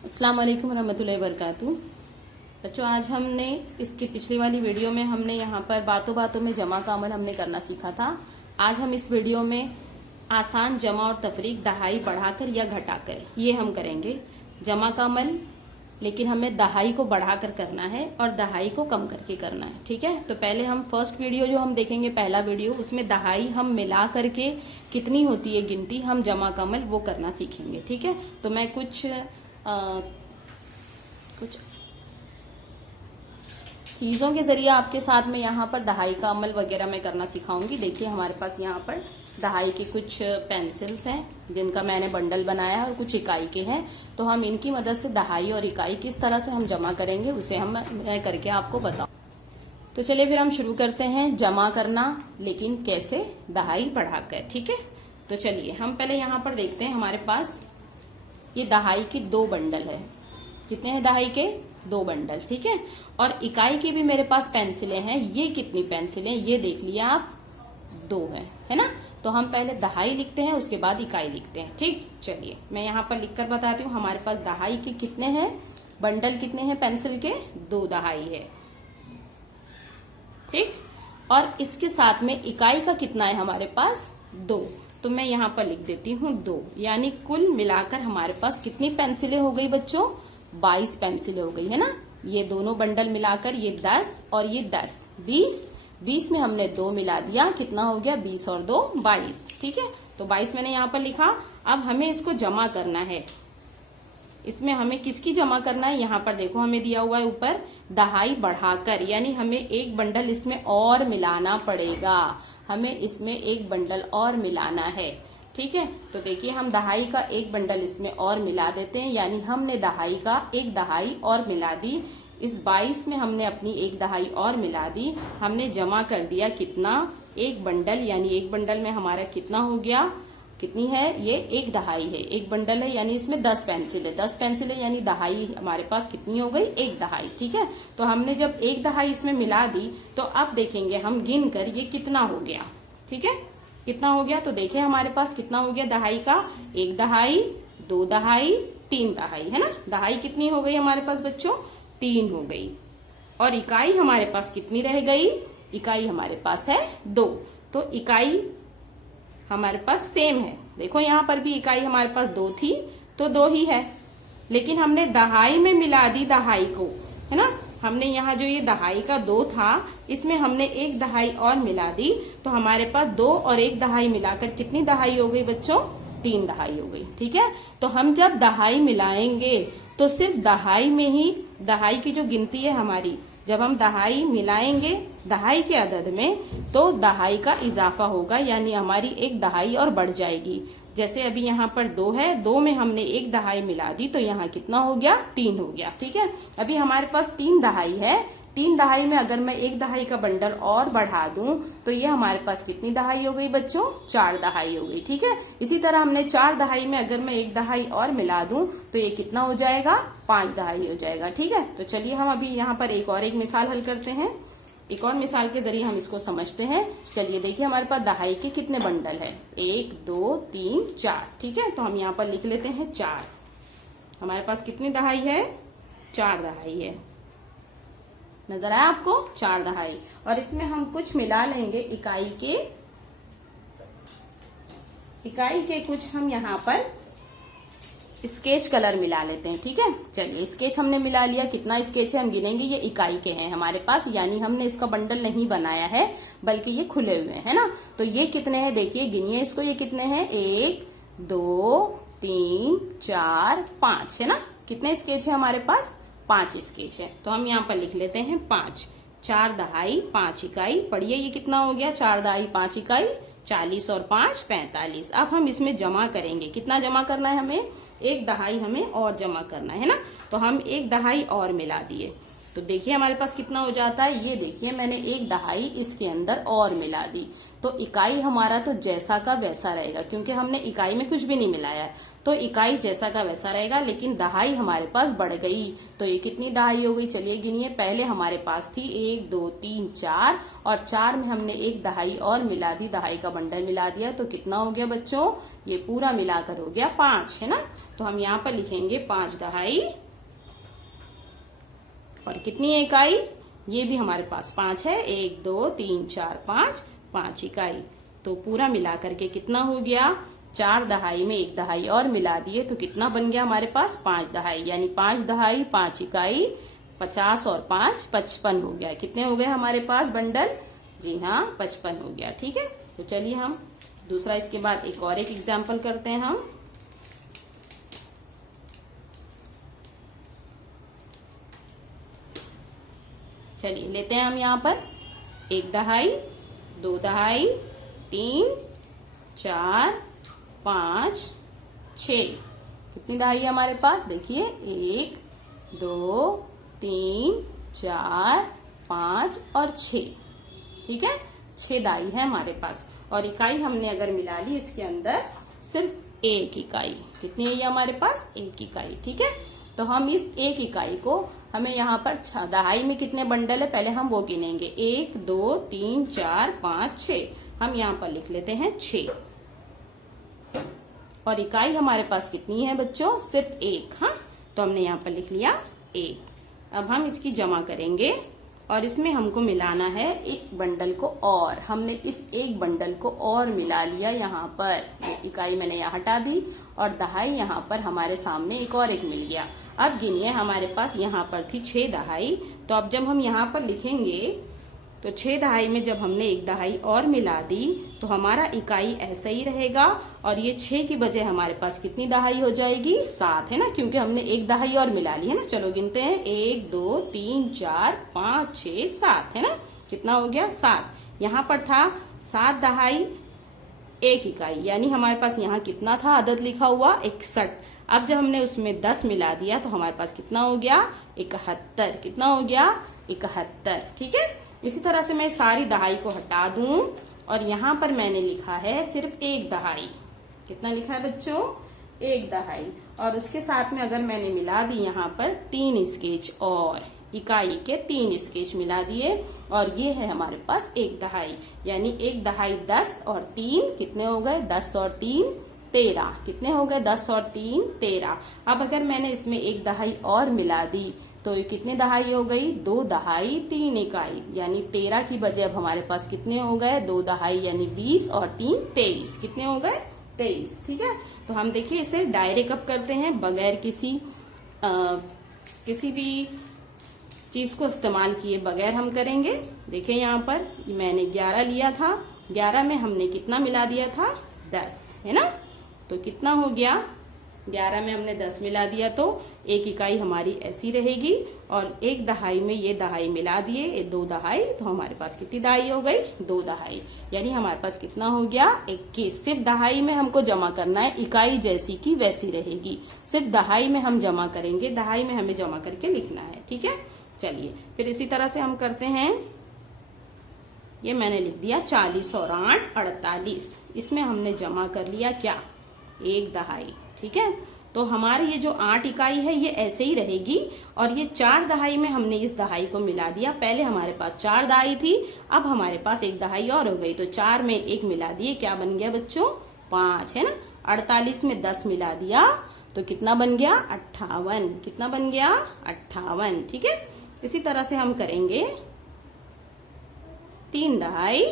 अस्सलाम वालेकुम रहमतुल्लाहि वबरकातुहू। बच्चों, आज हमने इसके पिछली वाली वीडियो में हमने यहाँ पर बातों बातों में जमा का अमल हमने करना सीखा था। आज हम इस वीडियो में आसान जमा और तफरीक दहाई बढ़ाकर या घटाकर ये हम करेंगे जमा का अमल, लेकिन हमें दहाई को बढ़ाकर करना है और दहाई को कम करके करना है। ठीक है, तो पहले हम फर्स्ट वीडियो जो हम देखेंगे, पहला वीडियो, उसमें दहाई हम मिला करके कितनी होती है गिनती, हम जमा का अमल वो करना सीखेंगे। ठीक है, तो मैं कुछ चीज़ों के जरिए आपके साथ में यहाँ पर दहाई का अमल वगैरह मैं करना सिखाऊंगी। देखिए, हमारे पास यहाँ पर दहाई की कुछ पेंसिल्स हैं जिनका मैंने बंडल बनाया है और कुछ इकाई के हैं। तो हम इनकी मदद से दहाई और इकाई किस तरह से हम जमा करेंगे उसे मैं करके आपको बताऊं। तो चलिए फिर हम शुरू करते हैं जमा करना, लेकिन कैसे, दहाई बढ़ाकर। ठीक है, तो चलिए हम पहले यहाँ पर देखते हैं। हमारे पास ये दहाई के 2 बंडल है। कितने हैं दहाई के? 2 बंडल। ठीक है, और इकाई की भी मेरे पास पेंसिलें हैं। ये कितनी पेंसिलें, ये देख लिया आप, 2 है ना। तो हम पहले दहाई लिखते हैं, उसके बाद इकाई लिखते हैं। ठीक, चलिए मैं यहाँ पर लिखकर बताती हूँ। हमारे पास दहाई के कितने हैं बंडल, कितने हैं पेंसिल के? 2 दहाई है। ठीक, और इसके साथ में इकाई का कितना है हमारे पास? 2। तो मैं यहाँ पर लिख देती हूँ 2, यानी कुल मिलाकर हमारे पास कितनी पेंसिलें हो गई बच्चों? 22 पेंसिलें हो गई, है ना। ये दोनों बंडल मिलाकर ये 10 और ये 10, 20 में हमने 2 मिला दिया, कितना हो गया? 20 और 2 22। ठीक है, तो 22 मैंने यहाँ पर लिखा। अब हमें इसको जमा करना है। इसमें हमें किसकी जमा करना है? यहाँ पर देखो, हमें दिया हुआ है ऊपर दहाई बढ़ाकर, यानी हमें एक बंडल इसमें और मिलाना पड़ेगा। हमें इसमें एक बंडल और मिलाना है। ठीक है, तो देखिए हम दहाई का एक बंडल इसमें और मिला देते हैं, यानी हमने दहाई का एक दहाई और मिला दी। इस 22 में हमने अपनी एक दहाई और मिला दी। हमने जमा कर दिया कितना? एक बंडल, यानी एक बंडल में हमारा कितना हो गया? कितनी है ये? एक दहाई है। एक बंडल है यानी इसमें 10 पेंसिल है। 10 पेंसिल है यानी दहाई हमारे पास कितनी हो गई? एक दहाई। ठीक है, तो हमने जब एक दहाई इसमें मिला दी, तो अब देखेंगे हम गिन कर ये कितना हो गया। ठीक है, कितना हो गया? तो देखिए हमारे पास कितना हो गया दहाई का? 1 दहाई, 2 दहाई, 3 दहाई, है ना। दहाई कितनी हो गई हमारे पास बच्चों? 3 हो गई। और इकाई हमारे पास कितनी रह गई? इकाई हमारे पास है 2। तो इकाई हमारे पास सेम है। देखो यहाँ पर भी इकाई हमारे पास 2 थी, तो 2 ही है, लेकिन हमने दहाई में मिला दी दहाई को, है ना। हमने यहाँ जो ये दहाई का 2 था, इसमें हमने एक दहाई और मिला दी, तो हमारे पास 2 और 1 दहाई मिलाकर कितनी दहाई हो गई बच्चों? 3 दहाई हो गई। ठीक है, तो हम जब दहाई मिलाएंगे तो सिर्फ दहाई में ही, दहाई की जो गिनती है हमारी, जब हम दहाई मिलाएंगे दहाई के अदद में, तो दहाई का इजाफा होगा, यानी हमारी एक दहाई और बढ़ जाएगी। जैसे अभी यहाँ पर 2 है, 2 में हमने एक दहाई मिला दी, तो यहाँ कितना हो गया? 3 हो गया। ठीक है, अभी हमारे पास 3 दहाई है। 3 दहाई में अगर मैं एक दहाई का बंडल और बढ़ा दूं, तो ये हमारे पास कितनी दहाई हो गई बच्चों? 4 दहाई हो गई। ठीक है, इसी तरह हमने 4 दहाई में अगर मैं एक दहाई और मिला दूं, तो ये कितना हो जाएगा? 5 दहाई हो जाएगा। ठीक है, तो चलिए हम अभी यहाँ पर एक मिसाल हल करते हैं। एक और मिसाल के जरिए हम इसको समझते हैं। चलिए देखिए, हमारे पास दहाई के कितने बंडल है? 1 2 3 4। ठीक है, तो हम यहाँ पर लिख लेते हैं 4। हमारे पास कितनी दहाई है? 4 दहाई है। नजर आया आपको? 4 दहाई। और इसमें हम कुछ मिला लेंगे इकाई के कुछ हम यहाँ पर स्केच कलर मिला लेते हैं। ठीक है, चलिए स्केच हमने मिला लिया। कितना स्केच है हम गिनेंगे? ये इकाई के हैं हमारे पास, यानी हमने इसका बंडल नहीं बनाया है, बल्कि ये खुले हुए हैं, है ना। तो ये कितने हैं? देखिए, गिनिए इसको, ये कितने हैं? 1 2 3 4 5, है ना। कितने स्केच है हमारे पास? 5 स्केच है। तो हम यहाँ पर लिख लेते हैं 5। 4 दहाई 5 इकाई। पढ़िए, ये कितना हो गया? 4 दहाई 5 इकाई, 40 और 5 45। अब हम इसमें जमा करेंगे। कितना जमा करना है हमें? एक दहाई हमें और जमा करना है ना। तो हम एक दहाई और मिला दिए, तो देखिए हमारे पास कितना हो जाता है। ये देखिए, मैंने एक दहाई इसके अंदर और मिला दी, तो इकाई हमारा तो जैसा का वैसा रहेगा, क्योंकि हमने इकाई में कुछ भी नहीं मिलाया है, तो इकाई जैसा का वैसा रहेगा। लेकिन दहाई हमारे पास बढ़ गई, तो ये कितनी दहाई हो गई चलिए गिनिए। पहले हमारे पास थी 1 2 3 4, और 4 में हमने एक दहाई और मिला दी, दहाई का बंडल मिला दिया, तो कितना हो गया बच्चों, ये पूरा मिलाकर हो गया 5, है ना। तो हम यहाँ पर लिखेंगे 5 दहाई, और कितनी है इकाई, ये भी हमारे पास 5 है, 1 2 3 4 5, 5 इकाई। तो पूरा मिलाकर के कितना हो गया, 4 दहाई में एक दहाई और मिला दिए, तो कितना बन गया हमारे पास 5 दहाई, यानी 5 दहाई 5 इकाई, 50 और 5 55 हो गया। कितने हो गए हमारे पास बंडल, जी हाँ 55 हो गया। ठीक है, तो चलिए हम दूसरा इसके बाद एक और एक एग्जाम्पल करते हैं हम। चलिए लेते हैं हम यहाँ पर 1 दहाई, 2 दहाई, 3 4 5 6, कितनी दहाई है हमारे पास, देखिए 1 2 3 4 5 और 6, ठीक है 6 दहाई है हमारे पास। और इकाई हमने अगर मिला ली इसके अंदर सिर्फ 1 इकाई, कितनी है ये हमारे पास, 1 इकाई। ठीक है, तो हम इस 1 इकाई को, हमें यहाँ पर दहाई में कितने बंडल है पहले हम वो गिनेंगे, 1 2 3 4 5 6, हम यहाँ पर लिख लेते हैं 6। और इकाई हमारे पास कितनी है बच्चों, सिर्फ 1, हाँ, तो हमने यहाँ पर लिख लिया 1। अब हम इसकी जमा करेंगे, और इसमें हमको मिलाना है एक बंडल को, और हमने इस एक बंडल को और मिला लिया यहाँ पर, इकाई मैंने यहाँ हटा दी, और दहाई यहाँ पर हमारे सामने एक और एक मिल गया। अब गिनिए, हमारे पास यहाँ पर थी 6 दहाई, तो अब जब हम यहाँ पर लिखेंगे तो 6 दहाई में जब हमने एक दहाई और मिला दी, तो हमारा इकाई ऐसा ही रहेगा, और ये 6 की बजाय हमारे पास कितनी दहाई हो जाएगी, 7, है ना, क्योंकि हमने एक दहाई और मिला ली है ना। चलो गिनते हैं, 1 2 3 4 5 6 7, है ना, कितना हो गया 7। यहाँ पर था 7 दहाई 1 इकाई, यानी हमारे पास यहाँ कितना था अदद लिखा हुआ 61। अब जब हमने उसमें 10 मिला दिया तो हमारे पास कितना हो गया 71, कितना हो गया 71। ठीक है, इसी तरह से मैं सारी दहाई को हटा दूं, और यहाँ पर मैंने लिखा है सिर्फ 1 दहाई, कितना लिखा है बच्चों, 1 दहाई, और उसके साथ में अगर मैंने मिला दी यहाँ पर 3 स्केच, और इकाई के 3 स्केच मिला दिए, और ये है हमारे पास 1 दहाई, यानी 1 दहाई 10 और 3 कितने हो गए, 10 और 3 13, कितने हो गए 10 और 3 13। अब अगर मैंने इसमें 1 दहाई और मिला दी तो ये कितनी दहाई हो गई, 2 दहाई 3 इकाई, यानी 13 की बजाय अब हमारे पास कितने हो गए 2 दहाई, यानी 20 और 3 23, कितने हो गए 23। ठीक है, तो हम देखिए इसे डायरेक्ट अप करते हैं बगैर किसी भी चीज को इस्तेमाल किए बगैर हम करेंगे। देखिए यहाँ पर मैंने 11 लिया था, 11 में हमने कितना मिला दिया था 10, है ना, तो कितना हो गया 11 में हमने 10 मिला दिया, तो 1 इकाई हमारी ऐसी रहेगी, और 1 दहाई में ये दहाई मिला दिए 2 दहाई, तो हमारे पास कितनी दहाई हो गई 2 दहाई, यानी हमारे पास कितना हो गया 21। सिर्फ दहाई में हमको जमा करना है, इकाई जैसी की वैसी रहेगी, सिर्फ दहाई में हम जमा करेंगे, दहाई में हमें जमा करके लिखना है। ठीक है, चलिए फिर इसी तरह से हम करते हैं। ये मैंने लिख दिया 40 और 8 48, इसमें हमने जमा कर लिया क्या 1 दहाई। ठीक है, तो हमारी ये जो 8 इकाई है ये ऐसे ही रहेगी, और ये 4 दहाई में हमने इस दहाई को मिला दिया। पहले हमारे पास 4 दहाई थी, अब हमारे पास 1 दहाई और हो गई, तो 4 में 1 मिला दिए, क्या बन गया बच्चों 5, है ना। 48 में 10 मिला दिया तो कितना बन गया 58, कितना बन गया 58। ठीक है, इसी तरह से हम करेंगे 3 दहाई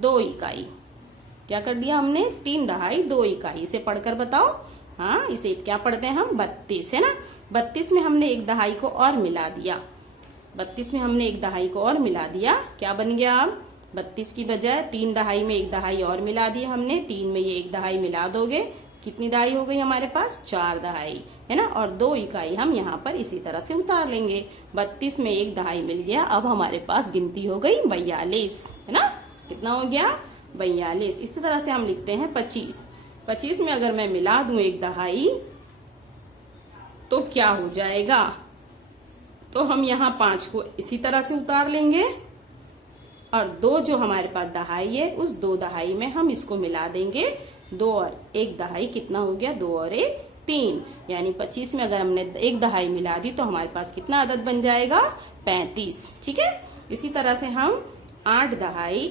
2 इकाई, क्या कर दिया हमने 3 दहाई 2 इकाई, इसे पढ़कर बताओ। हाँ, इसे क्या पढ़ते हैं हम 32, है ना। 32 में हमने 1 दहाई को और मिला दिया, 32 में हमने 1 दहाई को और मिला दिया, क्या बन गया अब 32 की बजाय 3 दहाई में 1 दहाई और मिला दी हमने, 3 में ये 1 दहाई मिला दोगे, कितनी दहाई हो गई हमारे पास 4 दहाई, है ना। और 2 इकाई हम यहाँ पर इसी तरह से उतार लेंगे। 32 में 1 दहाई मिल गया, अब हमारे पास गिनती हो गई 42, है ना, कितना हो गया 42। इसी तरह से हम लिखते हैं 25। 25 में अगर मैं मिला दूं 1 दहाई तो क्या हो जाएगा, तो हम यहाँ 5 को इसी तरह से उतार लेंगे, और 2 जो हमारे पास दहाई है, उस 2 दहाई में हम इसको मिला देंगे। 2 और 1 दहाई कितना हो गया? 2 और 1 3, यानी 25 में अगर हमने 1 दहाई मिला दी तो हमारे पास कितना अदद बन जाएगा? 35। ठीक है। इसी तरह से हम 8 दहाई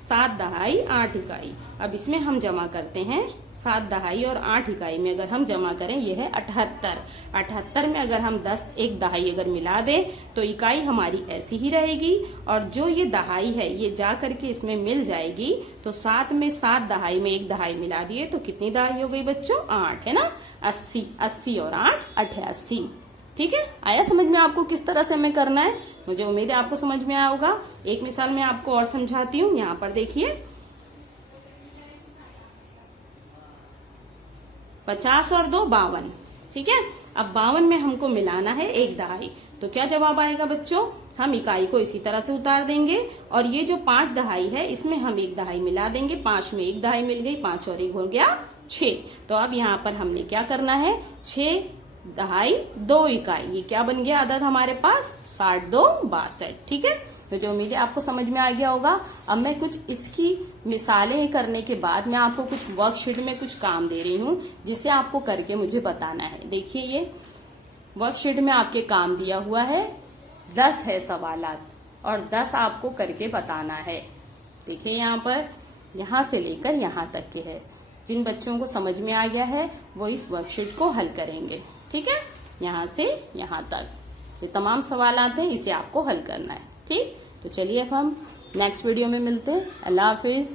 7 दहाई 8 इकाई, अब इसमें हम जमा करते हैं 7 दहाई और 8 इकाई में अगर हम जमा करें ये है 78। 78 में अगर हम 10 1 दहाई अगर मिला दें तो इकाई हमारी ऐसी ही रहेगी, और जो ये दहाई है ये जा करके इसमें मिल जाएगी। तो 7 में 7 दहाई में 1 दहाई मिला दिए तो कितनी दहाई हो गई बच्चों? 8, है ना। 80, 80 और 8 88। ठीक है। आया समझ में आपको किस तरह से हमें करना है? मुझे उम्मीद है आपको समझ में आया होगा। एक मिसाल मैं आपको और समझाती हूँ। यहाँ पर देखिए 50 और 2 52। ठीक है। अब 52 में हमको मिलाना है 1 दहाई, तो क्या जवाब आएगा बच्चों? हम इकाई को इसी तरह से उतार देंगे, और ये जो 5 दहाई है इसमें हम 1 दहाई मिला देंगे। 5 में 1 दहाई मिल गई, 5 और 1 हो गया 6। तो अब यहाँ पर हमने क्या करना है? 6 दहाई 2 इकाई, ये क्या बन गया अदद हमारे पास? 60 2 62। ठीक है। तो जो उम्मीद है आपको समझ में आ गया होगा। अब मैं कुछ इसकी मिसालें करने के बाद मैं आपको कुछ वर्कशीट में कुछ काम दे रही हूँ, जिसे आपको करके मुझे बताना है। देखिए ये वर्कशीट में आपके काम दिया हुआ है, 10 है सवालात और 10 आपको करके बताना है। देखिए यहाँ पर यहाँ से लेकर यहाँ तक के है। जिन बच्चों को समझ में आ गया है वो इस वर्कशीट को हल करेंगे। ठीक है। यहाँ से यहाँ तक ये तमाम सवालात हैं, इसे आपको हल करना है। ठीक। तो चलिए अब हम नेक्स्ट वीडियो में मिलते हैं। अल्लाह हाफिज।